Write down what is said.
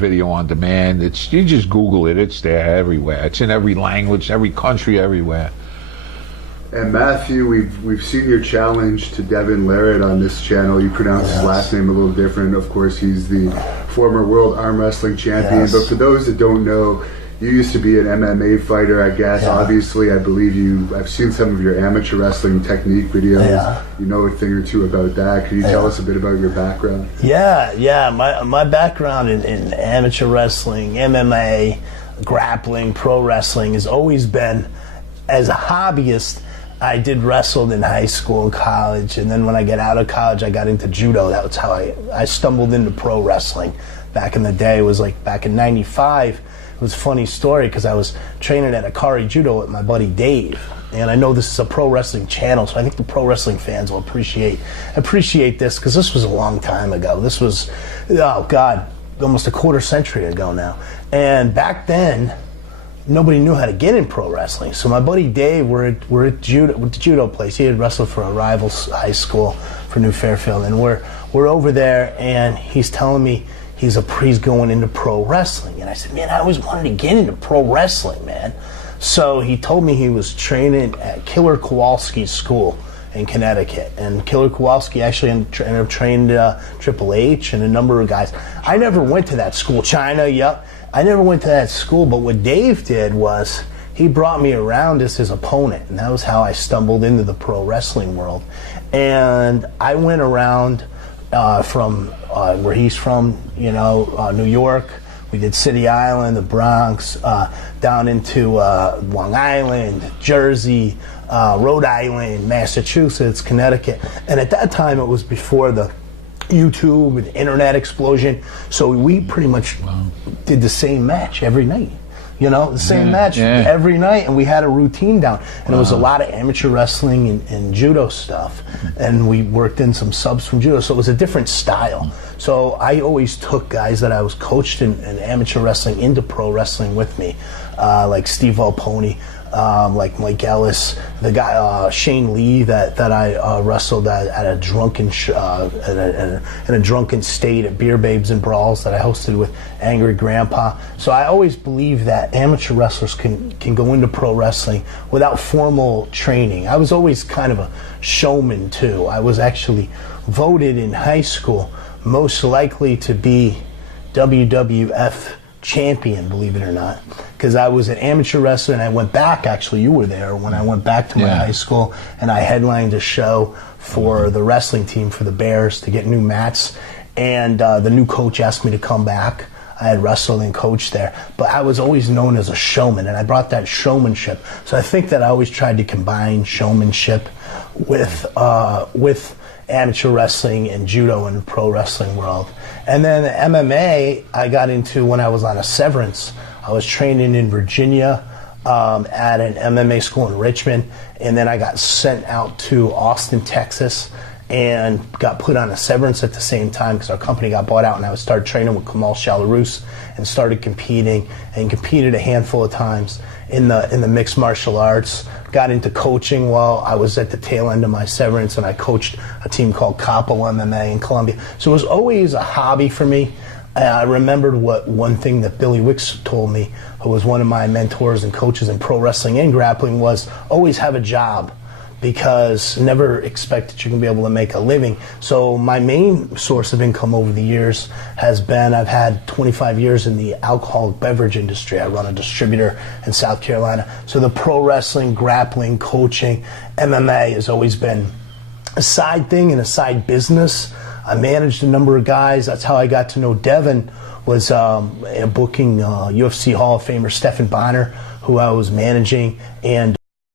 video on demand. You just Google it. It's there everywhere. It's in every language, every country, everywhere. And Matthew, we've seen your challenge to Devin Larratt on this channel. You pronounce his last name a little different. Of course, he's the former world arm wrestling champion. But for those that don't know, you used to be an MMA fighter, I guess. Obviously, I believe I've seen some of your amateur wrestling technique videos. You know a thing or two about that. Can you tell us a bit about your background? My background in amateur wrestling, MMA, grappling, pro wrestling has always been, as a hobbyist, I did wrestle in high school and college, and then when I got out of college, I got into judo. That was how I stumbled into pro wrestling. Back in the day, it was like back in '95. It was a funny story because I was training at Akari Judo with my buddy Dave, and I know this is a pro wrestling channel, so I think the pro wrestling fans will appreciate this, because this was a long time ago. This was, oh God, almost a quarter century ago now. And back then, nobody knew how to get in pro wrestling. So my buddy Dave, we're at the judo place. He had wrestled for a rival high school for New Fairfield, and we're over there, and he's telling me he's going into pro wrestling. And I said, man, I always wanted to get into pro wrestling, man. So he told me he was training at Killer Kowalski's school in Connecticut. And Killer Kowalski actually ended up trained Triple H and a number of guys. I never went to that school. China, I never went to that school, but what Dave did was he brought me around as his opponent, and that was how I stumbled into the pro wrestling world. And I went around from where he's from, New York. We did City Island, the Bronx, down into Long Island, Jersey, Rhode Island, Massachusetts, Connecticut. And at that time, it was before the YouTube and internet explosion, so we pretty much did the same match every night. The same match every night, and we had a routine down. And it was a lot of amateur wrestling and judo stuff, and we worked in some subs from judo, so it was a different style. So I always took guys that I was coached in amateur wrestling into pro wrestling with me, like Steve Volponi, like Mike Ellis, the guy Shane Lee that I wrestled at a drunken in a drunken state at Beer Babes and Brawls that I hosted with Angry Grandpa. So I always believe that amateur wrestlers can go into pro wrestling without formal training. I was always kind of a showman too. I was actually voted in high school most likely to be WWF champion, believe it or not, because I was an amateur wrestler, and I went back, actually you were there when I went back to my high school, and I headlined a show for the wrestling team for the Bears to get new mats, and the new coach asked me to come back. I had wrestled and coached there, but I was always known as a showman, and I brought that showmanship. So I think that I always tried to combine showmanship with amateur wrestling and judo and the pro wrestling world. And then MMA, I got into when I was on a severance. I was training in Virginia at an MMA school in Richmond, and then I got sent out to Austin, Texas, and got put on a severance at the same time because our company got bought out, and I started training with Kamal Shalarus and started competing, and competed a handful of times in the mixed martial arts. Got into coaching while I was at the tail end of my severance, and I coached a team called Capo MMA in Colombia. So it was always a hobby for me. I remembered one thing that Billy Wicks told me, who was one of my mentors and coaches in pro wrestling and grappling, was always have a job, because never expect that you're going to be able to make a living. So my main source of income over the years has been, I've had 25 years in the alcoholic beverage industry. I run a distributor in South Carolina. So the pro wrestling, grappling, coaching, MMA has always been a side thing and a side business. I managed a number of guys. That's how I got to know Devin, was booking UFC Hall of Famer Stephan Bonner, who I was managing, and